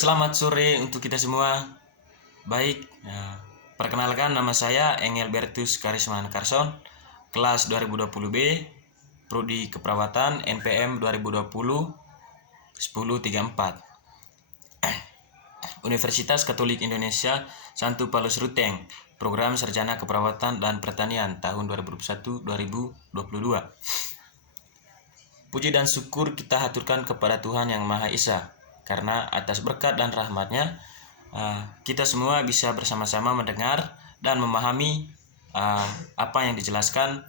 Selamat sore untuk kita semua. Baik, perkenalkan nama saya Engelbertus Karisman Carson, kelas 2020B, Prodi Keperawatan NPM 2020 1034. Universitas Katolik Indonesia Santo Paulus Ruteng, Program Sarjana Keperawatan dan Pertanian tahun 2021-2022. Puji dan syukur kita haturkan kepada Tuhan Yang Maha Esa, karena atas berkat dan rahmat-Nya kita semua bisa bersama-sama mendengar dan memahami apa yang dijelaskan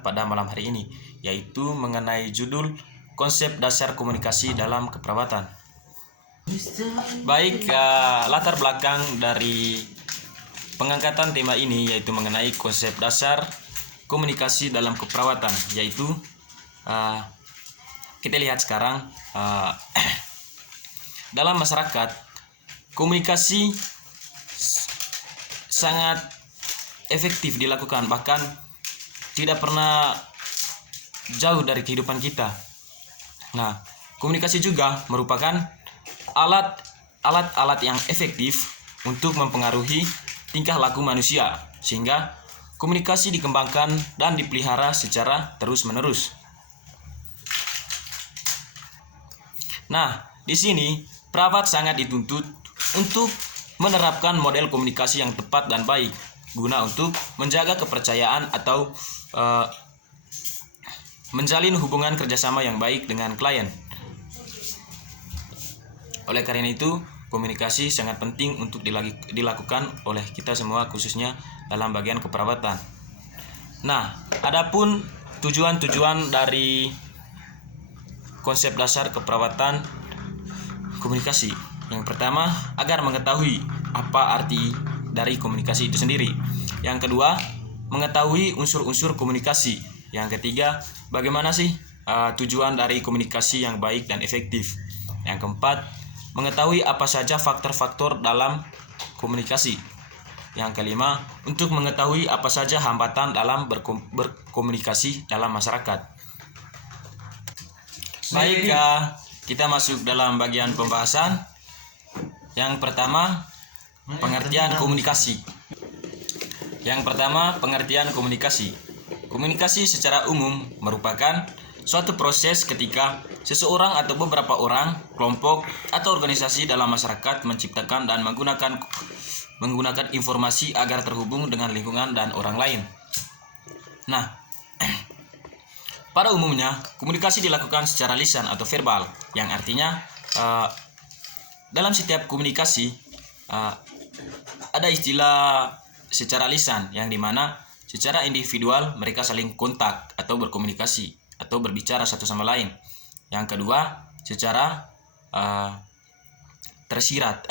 pada malam hari ini, yaitu mengenai judul konsep dasar komunikasi dalam keperawatan. Baik, latar belakang dari pengangkatan tema ini yaitu mengenai konsep dasar komunikasi dalam keperawatan, yaitu kita lihat sekarang dalam masyarakat komunikasi sangat efektif dilakukan, bahkan tidak pernah jauh dari kehidupan kita. Nah, komunikasi juga merupakan alat-alat yang efektif untuk mempengaruhi tingkah laku manusia, sehingga komunikasi dikembangkan dan dipelihara secara terus-menerus. Nah, di sini perawat sangat dituntut untuk menerapkan model komunikasi yang tepat dan baik guna untuk menjaga kepercayaan atau menjalin hubungan kerjasama yang baik dengan klien. Oleh karena itu, komunikasi sangat penting untuk dilakukan oleh kita semua, khususnya dalam bagian keperawatan. Nah, adapun tujuan-tujuan dari konsep dasar keperawatan komunikasi. Yang pertama, agar mengetahui apa arti dari komunikasi itu sendiri. Yang kedua, mengetahui unsur-unsur komunikasi. Yang ketiga, bagaimana sih tujuan dari komunikasi yang baik dan efektif. Yang keempat, mengetahui apa saja faktor-faktor dalam komunikasi. Yang kelima, untuk mengetahui apa saja hambatan dalam berkomunikasi dalam masyarakat. Baik, kita masuk dalam bagian pembahasan. Yang pertama, pengertian komunikasi. Komunikasi secara umum merupakan suatu proses ketika seseorang atau beberapa orang, kelompok, atau organisasi dalam masyarakat menciptakan dan menggunakan informasi agar terhubung dengan lingkungan dan orang lain. Nah, pada umumnya komunikasi dilakukan secara lisan atau verbal, yang artinya dalam setiap komunikasi ada istilah secara lisan, yang dimana secara individual mereka saling kontak atau berkomunikasi atau berbicara satu sama lain. Yang kedua, secara tersirat,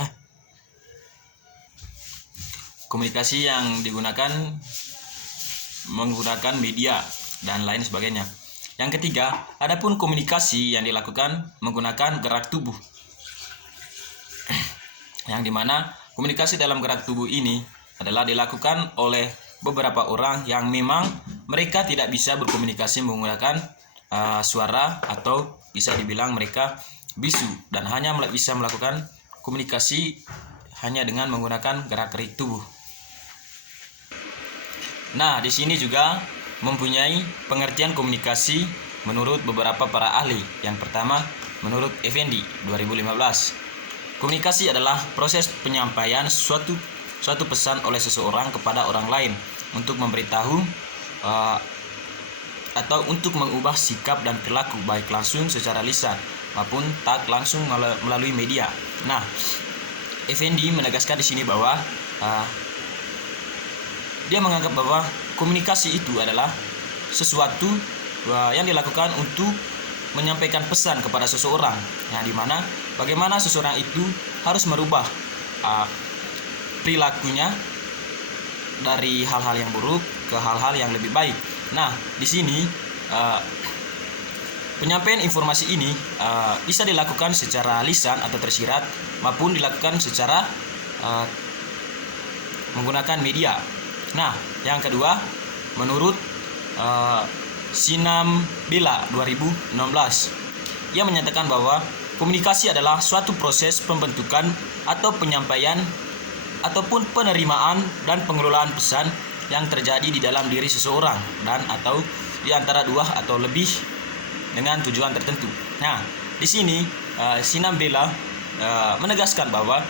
komunikasi yang digunakan menggunakan media dan lain sebagainya. Yang ketiga, adapun komunikasi yang dilakukan menggunakan gerak tubuh, yang dimana komunikasi dalam gerak tubuh ini adalah dilakukan oleh beberapa orang yang memang mereka tidak bisa berkomunikasi menggunakan suara, atau bisa dibilang mereka bisu dan hanya bisa melakukan komunikasi hanya dengan menggunakan gerak-gerik tubuh. Nah, di sini juga mempunyai pengertian komunikasi menurut beberapa para ahli. Yang pertama, menurut Effendi 2015, komunikasi adalah proses penyampaian suatu pesan oleh seseorang kepada orang lain untuk memberitahu atau untuk mengubah sikap dan perilaku, baik langsung secara lisan maupun tak langsung melalui media. Nah, Effendi menegaskan di sini bahwa dia menganggap bahwa komunikasi itu adalah sesuatu yang dilakukan untuk menyampaikan pesan kepada seseorang, yang dimana bagaimana seseorang itu harus merubah perilakunya dari hal-hal yang buruk ke hal-hal yang lebih baik. Nah, di sini penyampaian informasi ini bisa dilakukan secara lisan atau tersirat maupun dilakukan secara menggunakan media. Nah, yang kedua, menurut Sinambela 2016, ia menyatakan bahwa komunikasi adalah suatu proses pembentukan atau penyampaian ataupun penerimaan dan pengelolaan pesan yang terjadi di dalam diri seseorang dan atau di antara dua atau lebih dengan tujuan tertentu. Nah, di sini Sinambela menegaskan bahwa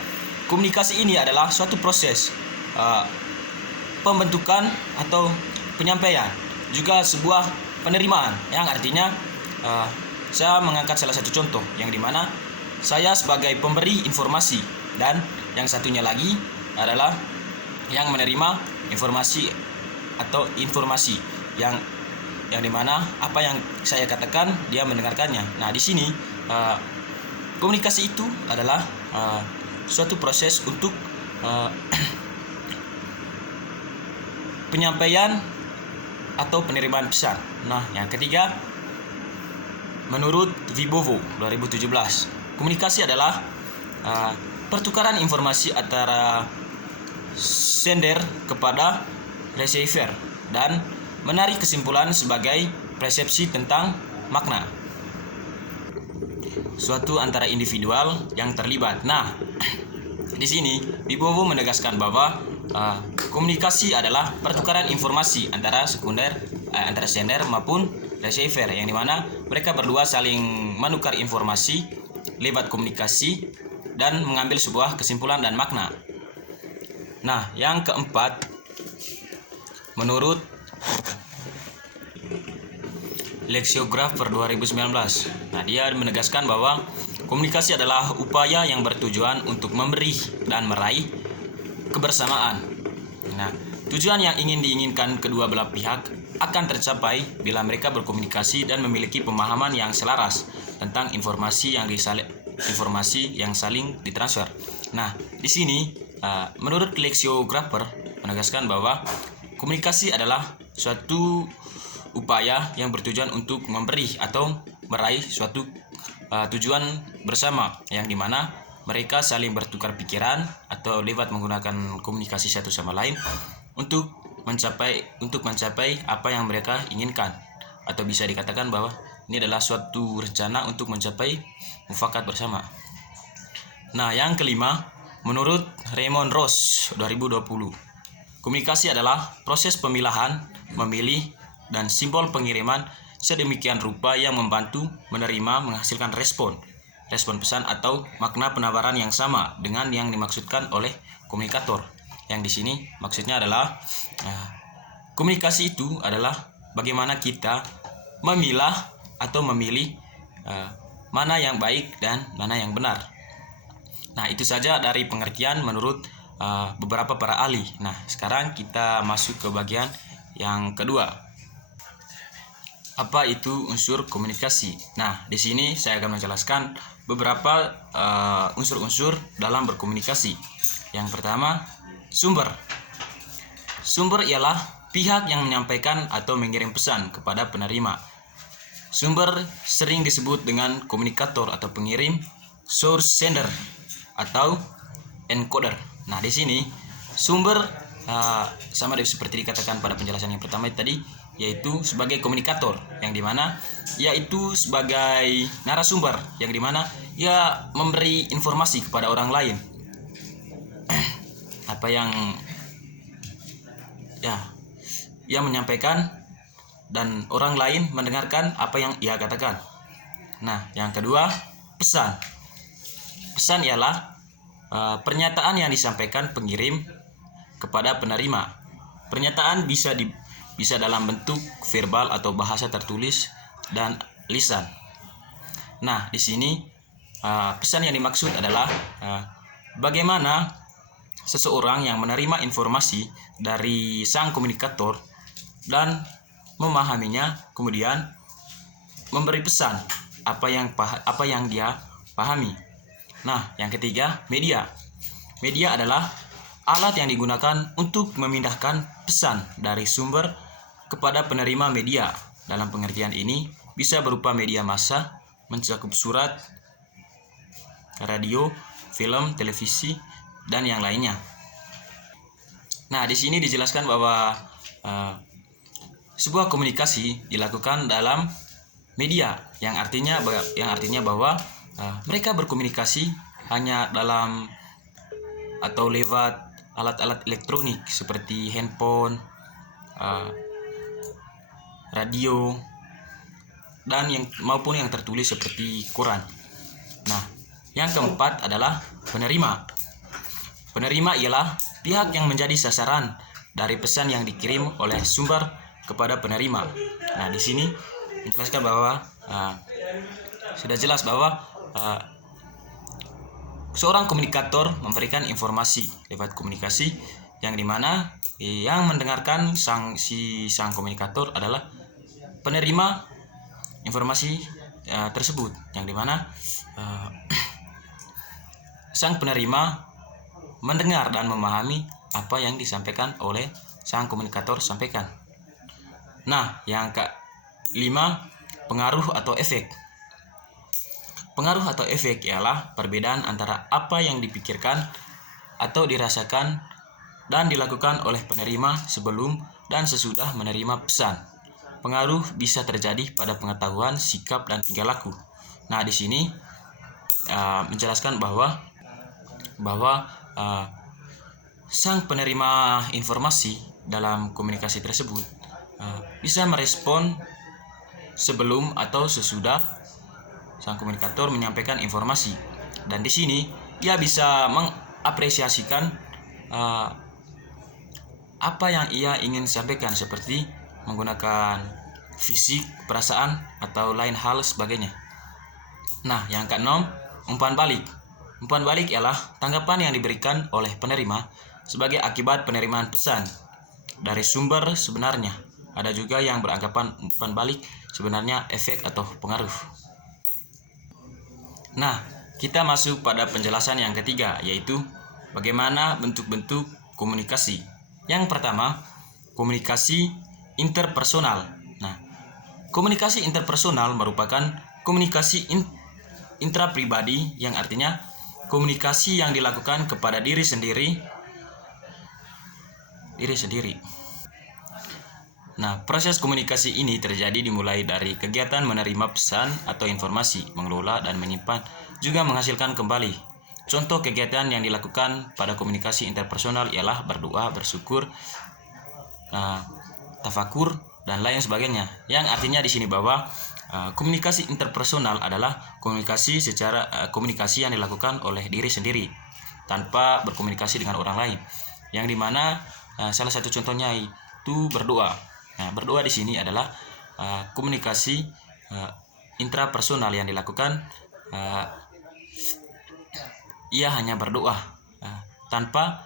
komunikasi ini adalah suatu proses pembentukan atau penyampaian, juga sebuah penerimaan, yang artinya saya mengangkat salah satu contoh yang dimana saya sebagai pemberi informasi dan yang satunya lagi adalah yang menerima informasi atau informasi yang dimana apa yang saya katakan dia mendengarkannya. Nah, di sini komunikasi itu adalah suatu proses untuk penyampaian atau penerimaan pesan. Nah, yang ketiga, menurut Vibovo 2017, komunikasi adalah pertukaran informasi antara sender kepada receiver dan menarik kesimpulan sebagai persepsi tentang makna suatu antara individual yang terlibat. Nah, di sini Vibovo menegaskan bahwa komunikasi adalah pertukaran informasi antara antara sender maupun receiver, yang dimana mereka berdua saling menukar informasi lewat komunikasi dan mengambil sebuah kesimpulan dan makna. Nah, yang keempat, menurut Lexicographer 2019, nah dia menegaskan bahwa komunikasi adalah upaya yang bertujuan untuk memberi dan meraih kebersamaan. Nah, tujuan yang diinginkan kedua belah pihak akan tercapai bila mereka berkomunikasi dan memiliki pemahaman yang selaras tentang informasi yang saling ditransfer. Nah, di sini menurut Lexicographer menegaskan bahwa komunikasi adalah suatu upaya yang bertujuan untuk memberi atau meraih suatu tujuan bersama, yang dimana mereka saling bertukar pikiran atau lewat menggunakan komunikasi satu sama lain untuk mencapai apa yang mereka inginkan, atau bisa dikatakan bahwa ini adalah suatu rencana untuk mencapai mufakat bersama. Nah, yang kelima, menurut Raymond Ross 2020, komunikasi adalah proses pemilahan, memilih, dan simbol pengiriman sedemikian rupa yang membantu menerima menghasilkan respon pesan atau makna penawaran yang sama dengan yang dimaksudkan oleh komunikator. Yang di sini maksudnya adalah komunikasi itu adalah bagaimana kita memilah atau memilih mana yang baik dan mana yang benar. Nah, itu saja dari pengertian menurut beberapa para ahli. Nah, sekarang kita masuk ke bagian yang kedua. Apa itu unsur komunikasi? Nah, di sini saya akan menjelaskan beberapa unsur-unsur dalam berkomunikasi. Yang pertama, sumber. Sumber ialah pihak yang menyampaikan atau mengirim pesan kepada penerima. Sumber sering disebut dengan komunikator atau pengirim, source sender atau encoder. Nah, di sini sumber sama seperti dikatakan pada penjelasan yang pertama tadi, yaitu sebagai komunikator, yang dimana yaitu sebagai narasumber, yang dimana ia memberi informasi kepada orang lain apa yang ia menyampaikan, dan orang lain mendengarkan apa yang ia katakan. Nah, yang kedua, pesan. Pesan ialah pernyataan yang disampaikan pengirim kepada penerima. Pernyataan bisa dalam bentuk verbal atau bahasa tertulis dan lisan. Nah, di sini pesan yang dimaksud adalah bagaimana seseorang yang menerima informasi dari sang komunikator dan memahaminya, kemudian memberi pesan apa yang dia pahami. Nah, yang ketiga, media. Media adalah alat yang digunakan untuk memindahkan pesan dari sumber kepada penerima media. Dalam pengertian ini bisa berupa media massa, mencakup surat, radio, film, televisi, dan yang lainnya. Nah, di sini dijelaskan bahwa sebuah komunikasi dilakukan dalam media, yang artinya bahwa mereka berkomunikasi hanya dalam atau lewat alat-alat elektronik seperti handphone, radio, dan maupun yang tertulis seperti koran. Nah, yang keempat adalah penerima. Penerima ialah pihak yang menjadi sasaran dari pesan yang dikirim oleh sumber kepada penerima. Nah, di sini menjelaskan bahwa sudah jelas bahwa seorang komunikator memberikan informasi lewat komunikasi yang dimana yang mendengarkan sang komunikator adalah penerima informasi tersebut, yang dimana sang penerima mendengar dan memahami apa yang disampaikan oleh sang komunikator sampaikan. Nah, yang kelima, pengaruh atau efek. Pengaruh atau efek ialah perbedaan antara apa yang dipikirkan atau dirasakan dan dilakukan oleh penerima sebelum dan sesudah menerima pesan. Pengaruh bisa terjadi pada pengetahuan, sikap, dan tingkah laku. Nah, di sini menjelaskan bahwa sang penerima informasi dalam komunikasi tersebut bisa merespon sebelum atau sesudah sang komunikator menyampaikan informasi, dan di sini ia bisa mengapresiasikan apa yang ia ingin sampaikan seperti menggunakan fisik, perasaan, atau lain hal sebagainya. Nah, yang keenam, umpan balik. Umpan balik ialah tanggapan yang diberikan oleh penerima sebagai akibat penerimaan pesan dari sumber sebenarnya. Ada juga yang beranggapan umpan balik sebenarnya efek atau pengaruh. Nah, kita masuk pada penjelasan yang ketiga, yaitu bagaimana bentuk-bentuk komunikasi. Yang pertama, komunikasi interpersonal. Nah, komunikasi interpersonal merupakan komunikasi intrapribadi, yang artinya komunikasi yang dilakukan kepada diri sendiri. Nah, proses komunikasi ini terjadi dimulai dari kegiatan menerima pesan atau informasi, mengelola dan menyimpan, juga menghasilkan kembali. Contoh kegiatan yang dilakukan pada komunikasi interpersonal ialah berdoa, bersyukur, tafakur, dan lain sebagainya. Yang artinya di sini bahwa komunikasi interpersonal adalah komunikasi yang dilakukan oleh diri sendiri tanpa berkomunikasi dengan orang lain. Yang dimana salah satu contohnya itu berdoa. Nah, berdoa di sini adalah komunikasi intrapersonal yang dilakukan. Ia hanya berdoa tanpa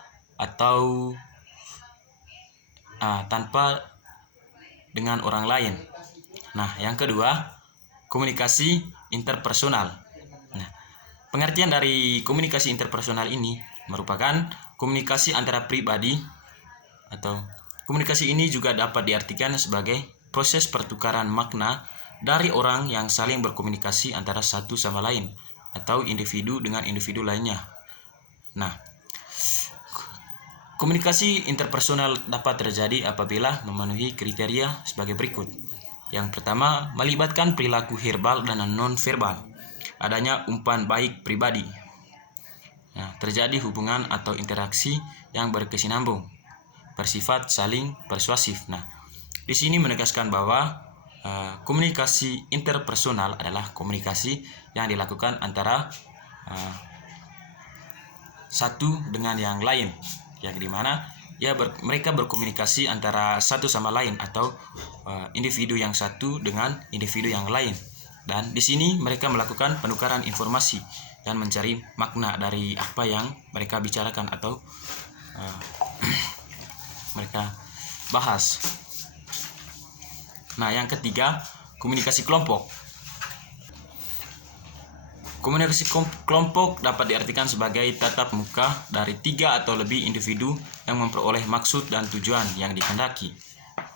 dengan orang lain. Nah, yang kedua, komunikasi interpersonal. Nah, pengertian dari komunikasi interpersonal ini merupakan komunikasi antara pribadi, atau komunikasi ini juga dapat diartikan sebagai proses pertukaran makna dari orang yang saling berkomunikasi antara satu sama lain atau individu dengan individu lainnya. Nah, komunikasi interpersonal dapat terjadi apabila memenuhi kriteria sebagai berikut. Yang pertama, melibatkan perilaku verbal dan non-verbal. Adanya umpan baik pribadi. Nah, terjadi hubungan atau interaksi yang berkesinambung, bersifat saling persuasif. Nah, di sini menegaskan bahwa komunikasi interpersonal adalah komunikasi yang dilakukan antara satu dengan yang lain, yang dimana mereka berkomunikasi antara satu sama lain atau individu yang satu dengan individu yang lain. Dan di sini mereka melakukan penukaran informasi dan mencari makna dari apa yang mereka bicarakan atau mereka bahas. Nah, yang ketiga, komunikasi kelompok. Komunikasi kelompok dapat diartikan sebagai tatap muka dari 3 atau lebih individu yang memperoleh maksud dan tujuan yang dikehendaki,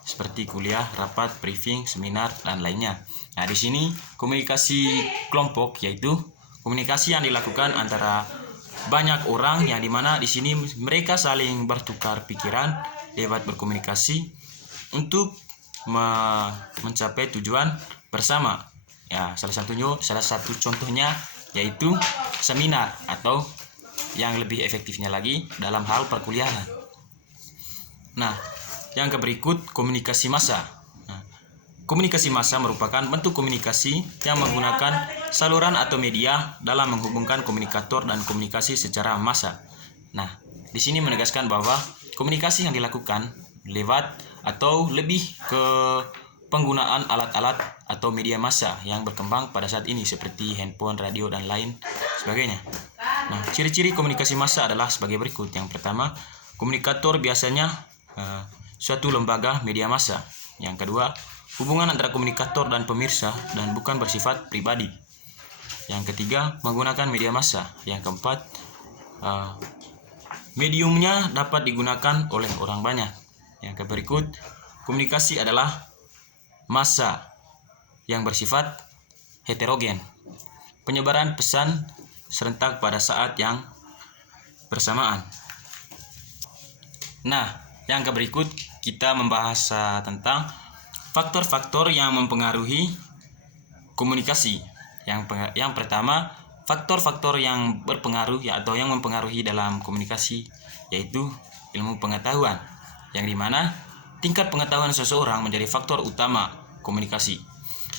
seperti kuliah, rapat, briefing, seminar, dan lainnya. Nah, di sini komunikasi kelompok yaitu komunikasi yang dilakukan antara banyak orang, yang dimana di sini mereka saling bertukar pikiran lewat berkomunikasi untuk mencapai tujuan bersama. Ya, salah satu contohnya yaitu seminar atau yang lebih efektifnya lagi dalam hal perkuliahan. Nah, yang berikut komunikasi massa. Nah, komunikasi massa merupakan bentuk komunikasi yang menggunakan saluran atau media dalam menghubungkan komunikator dan komunikasi secara massa. Nah, di sini menegaskan bahwa komunikasi yang dilakukan lewat atau lebih ke penggunaan alat-alat atau media massa yang berkembang pada saat ini seperti handphone, radio, dan lain sebagainya. Nah, ciri-ciri komunikasi massa adalah sebagai berikut. Yang pertama, komunikator biasanya suatu lembaga media massa. Yang kedua, hubungan antara komunikator dan pemirsa dan bukan bersifat pribadi. Yang ketiga, menggunakan media massa. Yang keempat, mediumnya dapat digunakan oleh orang banyak. Yang berikut, komunikasi adalah massa yang bersifat heterogen. Penyebaran pesan serentak pada saat yang bersamaan. Nah, yang berikut kita membahas tentang faktor-faktor yang mempengaruhi komunikasi. Yang pertama, faktor-faktor yang berpengaruh atau yang mempengaruhi dalam komunikasi yaitu ilmu pengetahuan, yang dimana tingkat pengetahuan seseorang menjadi faktor utama komunikasi.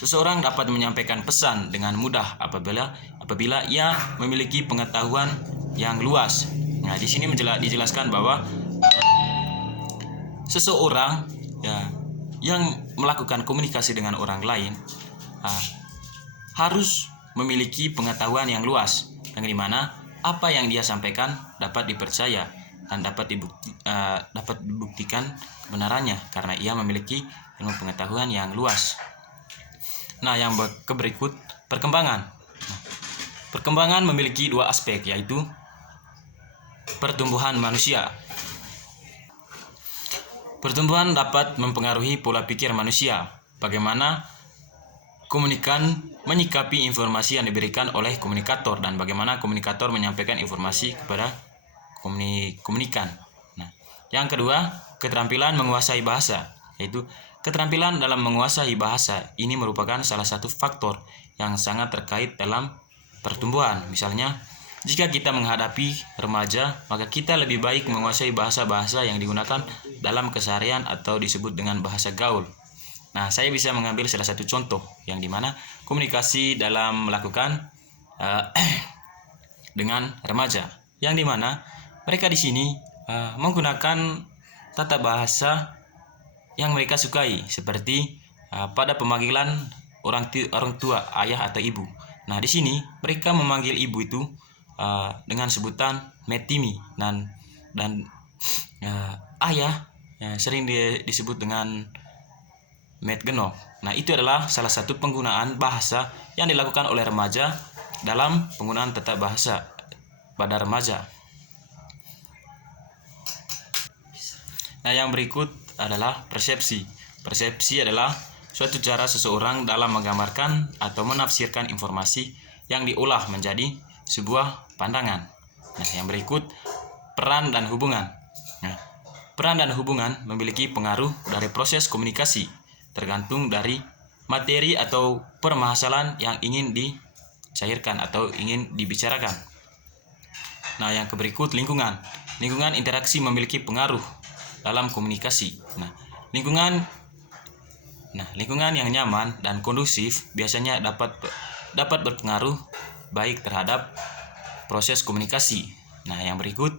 Seseorang dapat menyampaikan pesan dengan mudah apabila ia memiliki pengetahuan yang luas. Nah, di sini dijelaskan bahwa seseorang yang melakukan komunikasi dengan orang lain harus memiliki pengetahuan yang luas, yang dimana apa yang dia sampaikan dapat dipercaya dan dapat dibuktikan kebenarannya karena ia memiliki ilmu pengetahuan yang luas. Nah, yang berikut perkembangan. Perkembangan memiliki dua aspek, yaitu pertumbuhan manusia. Pertumbuhan dapat mempengaruhi pola pikir manusia, bagaimana komunikan menyikapi informasi yang diberikan oleh komunikator dan bagaimana komunikator menyampaikan informasi kepada komunikan. Nah, yang kedua, keterampilan menguasai bahasa, yaitu keterampilan dalam menguasai bahasa ini merupakan salah satu faktor yang sangat terkait dalam pertumbuhan. Misalnya, jika kita menghadapi remaja, maka kita lebih baik menguasai bahasa-bahasa yang digunakan dalam keseharian atau disebut dengan bahasa gaul. Nah, saya bisa mengambil salah satu contoh yang dimana komunikasi dalam melakukan dengan remaja, yang dimana mereka di sini menggunakan tata bahasa yang mereka sukai, seperti pada pemanggilan orang tua, ayah atau ibu. Nah, di sini mereka memanggil ibu itu dengan sebutan Metimi dan ayah sering disebut dengan Metgeno. Nah, itu adalah salah satu penggunaan bahasa yang dilakukan oleh remaja dalam penggunaan tata bahasa pada remaja. Nah, yang berikut adalah persepsi. Persepsi adalah suatu cara seseorang dalam menggambarkan atau menafsirkan informasi yang diolah menjadi sebuah pandangan. Nah, yang berikut peran dan hubungan. Nah, peran dan hubungan memiliki pengaruh dari proses komunikasi, tergantung dari materi atau permasalahan yang ingin dicairkan atau ingin dibicarakan. Nah, yang berikut lingkungan. Lingkungan interaksi memiliki pengaruh dalam komunikasi. Nah, lingkungan yang nyaman dan kondusif biasanya dapat berpengaruh baik terhadap proses komunikasi. Nah, yang berikut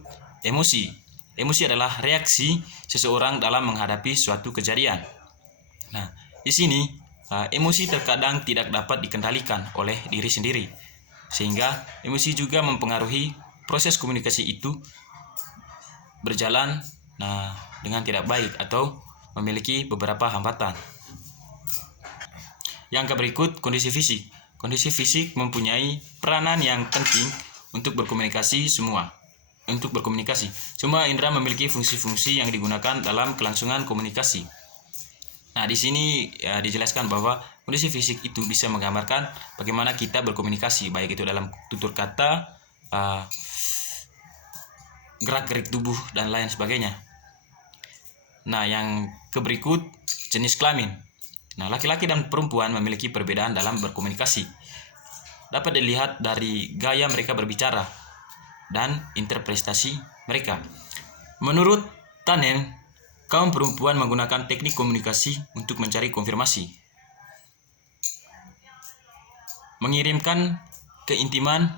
emosi. Emosi adalah reaksi seseorang dalam menghadapi suatu kejadian. Nah, di sini emosi terkadang tidak dapat dikendalikan oleh diri sendiri, sehingga emosi juga mempengaruhi proses komunikasi itu berjalan dengan tidak baik atau memiliki beberapa hambatan. Yang berikut kondisi fisik. Kondisi fisik mempunyai peranan yang penting untuk berkomunikasi. Semua indera memiliki fungsi-fungsi yang digunakan dalam kelangsungan komunikasi. Nah, di sini dijelaskan bahwa kondisi fisik itu bisa menggambarkan bagaimana kita berkomunikasi, baik itu dalam tutur kata, gerak-gerik tubuh, dan lain sebagainya. Nah, yang berikut jenis kelamin. Nah, laki-laki dan perempuan memiliki perbedaan dalam berkomunikasi. dapat dilihat dari gaya mereka berbicara dan interpretasi mereka. Menurut Tannen, kaum perempuan menggunakan teknik komunikasi untuk mencari konfirmasi, mengirimkan keintiman.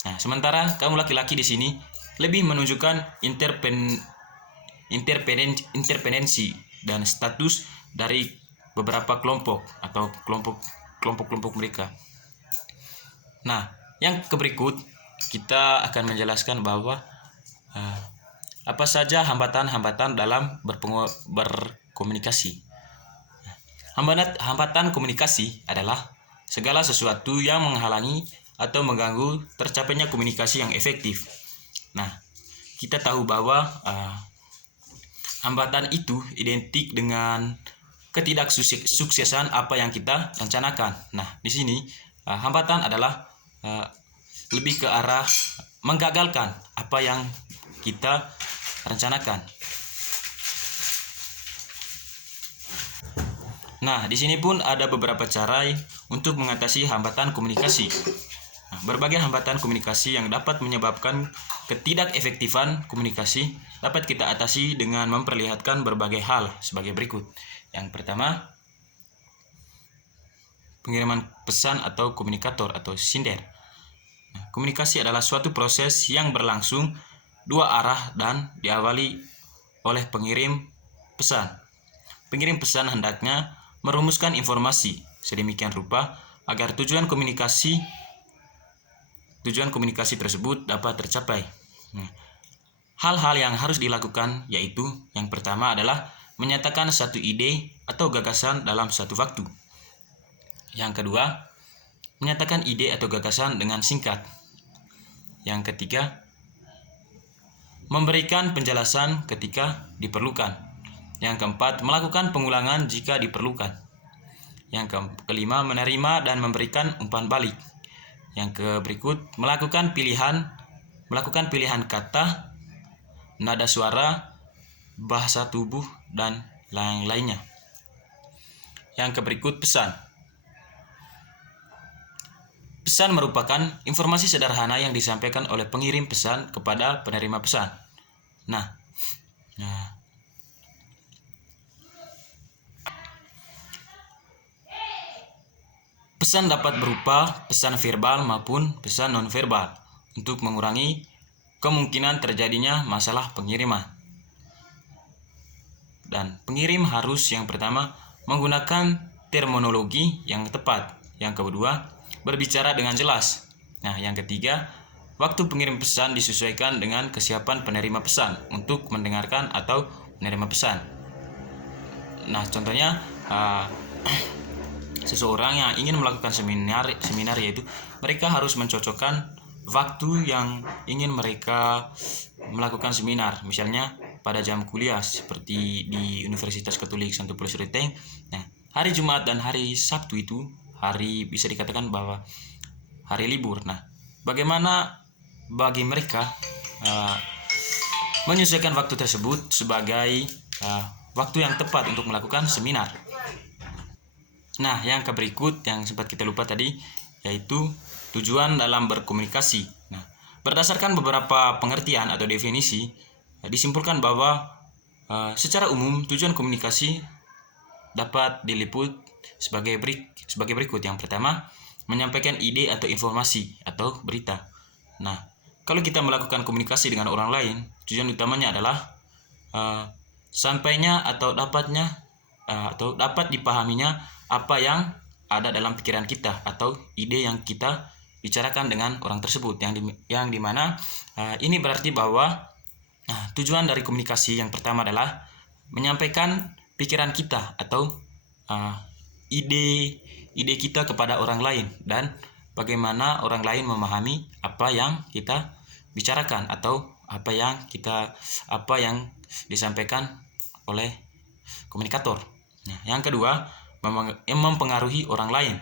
Nah, sementara kaum laki-laki di sini lebih menunjukkan intervensi dan status dari beberapa kelompok atau kelompok mereka. Nah, yang berikut kita akan menjelaskan bahwa apa saja hambatan-hambatan dalam berkomunikasi. Hambatan komunikasi adalah segala sesuatu yang menghalangi atau mengganggu tercapainya komunikasi yang efektif. Nah, kita tahu bahwa hambatan itu identik dengan ketidaksuksesan apa yang kita rencanakan. Nah, di sini hambatan adalah lebih ke arah menggagalkan apa yang kita rencanakan. Nah, di sini pun ada beberapa cara untuk mengatasi hambatan komunikasi. Nah, berbagai hambatan komunikasi yang dapat menyebabkan ketidakefektifan komunikasi dapat kita atasi dengan memperlihatkan berbagai hal sebagai berikut. Yang pertama, pengiriman pesan atau komunikator atau sinder. Nah, komunikasi adalah suatu proses yang berlangsung dua arah dan diawali oleh pengirim pesan. Pengirim pesan hendaknya merumuskan informasi sedemikian rupa agar tujuan komunikasi tersebut dapat tercapai. Hal-hal yang harus dilakukan yaitu yang pertama adalah menyatakan satu ide atau gagasan dalam satu waktu. Yang kedua, menyatakan ide atau gagasan dengan singkat. Yang ketiga, memberikan penjelasan ketika diperlukan. Yang keempat, melakukan pengulangan jika diperlukan. Yang kelima, menerima dan memberikan umpan balik. Yang berikut, melakukan pilihan kata, nada suara, bahasa tubuh, dan lain-lainnya. Yang berikut, pesan. Pesan merupakan informasi sederhana yang disampaikan oleh pengirim pesan kepada penerima pesan. Nah, pesan dapat berupa pesan verbal maupun pesan nonverbal untuk mengurangi kemungkinan terjadinya masalah pengiriman. Dan pengirim harus yang pertama menggunakan terminologi yang tepat. Yang kedua, berbicara dengan jelas. Nah, yang ketiga, waktu pengirim pesan disesuaikan dengan kesiapan penerima pesan untuk mendengarkan atau menerima pesan. Nah, contohnya seseorang yang ingin melakukan seminar yaitu mereka harus mencocokkan waktu yang ingin mereka melakukan seminar, misalnya pada jam kuliah seperti di Universitas Katolik Santo Paulus Ruteng. Nah, hari Jumat dan hari Sabtu itu hari bisa dikatakan bahwa hari libur. Nah, bagaimana bagi mereka menyesuaikan waktu tersebut sebagai waktu yang tepat untuk melakukan seminar. Nah, yang berikut yang sempat kita lupa tadi yaitu tujuan dalam berkomunikasi. Nah, berdasarkan beberapa pengertian atau definisi, disimpulkan bahwa secara umum tujuan komunikasi dapat diliput sebagai berikut. Yang pertama, menyampaikan ide atau informasi atau berita. Nah, kalau kita melakukan komunikasi dengan orang lain, tujuan utamanya adalah sampainya atau dapat dipahaminya apa yang ada dalam pikiran kita atau ide yang kita bicarakan dengan orang tersebut, yang dimana ini berarti bahwa tujuan dari komunikasi yang pertama adalah menyampaikan pikiran kita atau ide kita kepada orang lain dan bagaimana orang lain memahami apa yang kita bicarakan atau apa yang disampaikan oleh komunikator. Nah, yang kedua, mempengaruhi orang lain,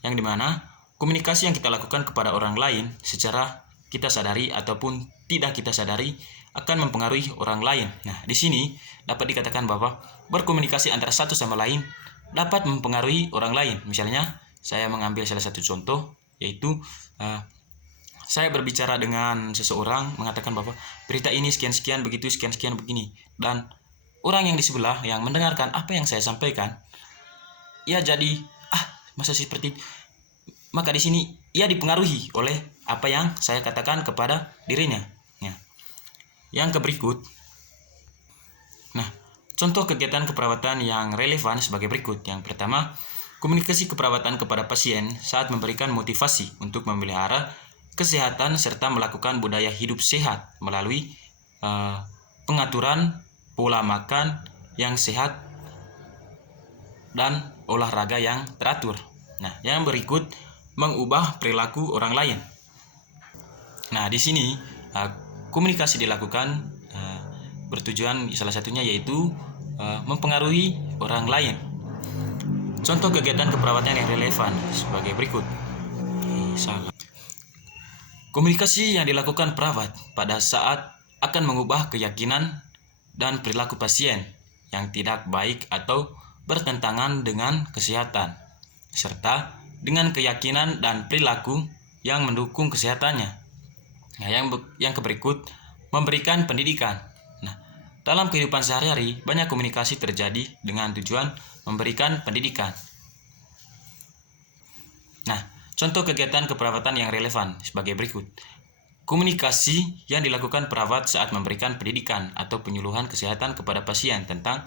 yang dimana komunikasi yang kita lakukan kepada orang lain secara kita sadari ataupun tidak kita sadari akan mempengaruhi orang lain. Nah, di sini dapat dikatakan bahwa berkomunikasi antara satu sama lain dapat mempengaruhi orang lain. Misalnya saya mengambil salah satu contoh, yaitu saya berbicara dengan seseorang mengatakan bahwa berita ini sekian-sekian begitu, sekian-sekian begini, dan orang yang di sebelah yang mendengarkan apa yang saya sampaikan, ia jadi masa seperti itu. Maka di sini ia dipengaruhi oleh apa yang saya katakan kepada dirinya. Ya. Yang berikut, contoh kegiatan keperawatan yang relevan sebagai berikut. Yang pertama, komunikasi keperawatan kepada pasien saat memberikan motivasi untuk memelihara kesehatan serta melakukan budaya hidup sehat melalui pengaturan pola makan yang sehat dan olahraga yang teratur. Nah, yang berikut, mengubah perilaku orang lain. Nah, di sini komunikasi dilakukan bertujuan salah satunya yaitu mempengaruhi orang lain. Contoh kegiatan keperawatan yang relevan sebagai berikut. Komunikasi yang dilakukan perawat pada saat akan mengubah keyakinan dan perilaku pasien yang tidak baik atau bertentangan dengan kesehatan, serta dengan keyakinan dan perilaku yang mendukung kesehatannya. Nah, yang berikut, memberikan pendidikan. Dalam kehidupan sehari-hari, banyak komunikasi terjadi dengan tujuan memberikan pendidikan. Nah, contoh kegiatan keperawatan yang relevan sebagai berikut. Komunikasi yang dilakukan perawat saat memberikan pendidikan atau penyuluhan kesehatan kepada pasien tentang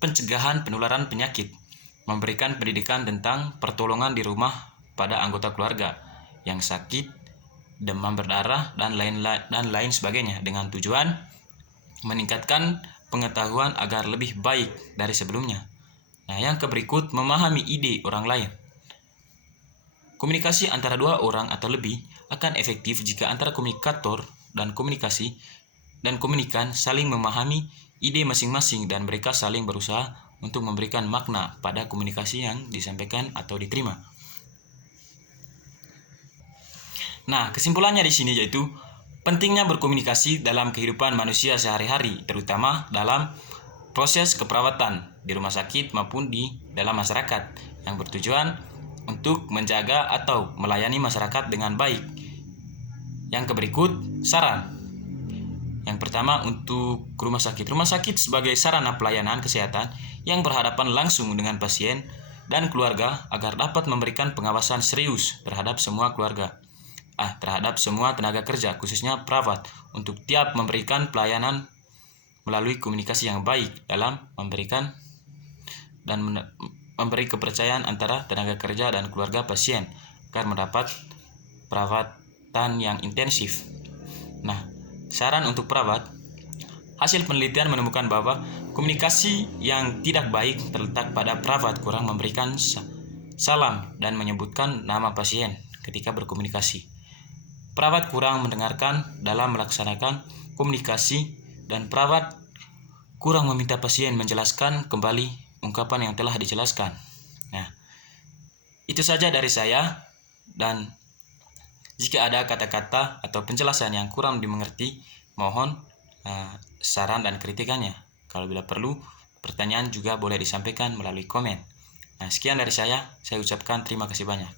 pencegahan penularan penyakit, memberikan pendidikan tentang pertolongan di rumah pada anggota keluarga yang sakit, demam berdarah, dan lain sebagainya, dengan tujuan meningkatkan pengetahuan agar lebih baik dari sebelumnya. Nah, yang berikut, memahami ide orang lain. Komunikasi antara dua orang atau lebih akan efektif jika antara komunikator dan komunikan saling memahami ide masing-masing dan mereka saling berusaha untuk memberikan makna pada komunikasi yang disampaikan atau diterima. Nah, kesimpulannya di sini yaitu pentingnya berkomunikasi dalam kehidupan manusia sehari-hari, terutama dalam proses keperawatan di rumah sakit maupun di dalam masyarakat, yang bertujuan untuk menjaga atau melayani masyarakat dengan baik. Yang berikut, saran. Yang pertama, untuk rumah sakit. Rumah sakit sebagai sarana pelayanan kesehatan yang berhadapan langsung dengan pasien dan keluarga agar dapat memberikan pengawasan serius terhadap semua tenaga kerja, khususnya perawat, untuk tiap memberikan pelayanan melalui komunikasi yang baik dalam memberikan dan memberi kepercayaan antara tenaga kerja dan keluarga pasien agar mendapat perawatan yang intensif. Nah, saran untuk perawat. Hasil penelitian menemukan bahwa komunikasi yang tidak baik terletak pada perawat kurang memberikan salam dan menyebutkan nama pasien ketika berkomunikasi. Perawat kurang mendengarkan dalam melaksanakan komunikasi, dan perawat kurang meminta pasien menjelaskan kembali ungkapan yang telah dijelaskan. Nah, itu saja dari saya, dan jika ada kata-kata atau penjelasan yang kurang dimengerti, mohon saran dan kritikannya. Kalau bila perlu, pertanyaan juga boleh disampaikan melalui komen. Nah, sekian dari saya ucapkan terima kasih banyak.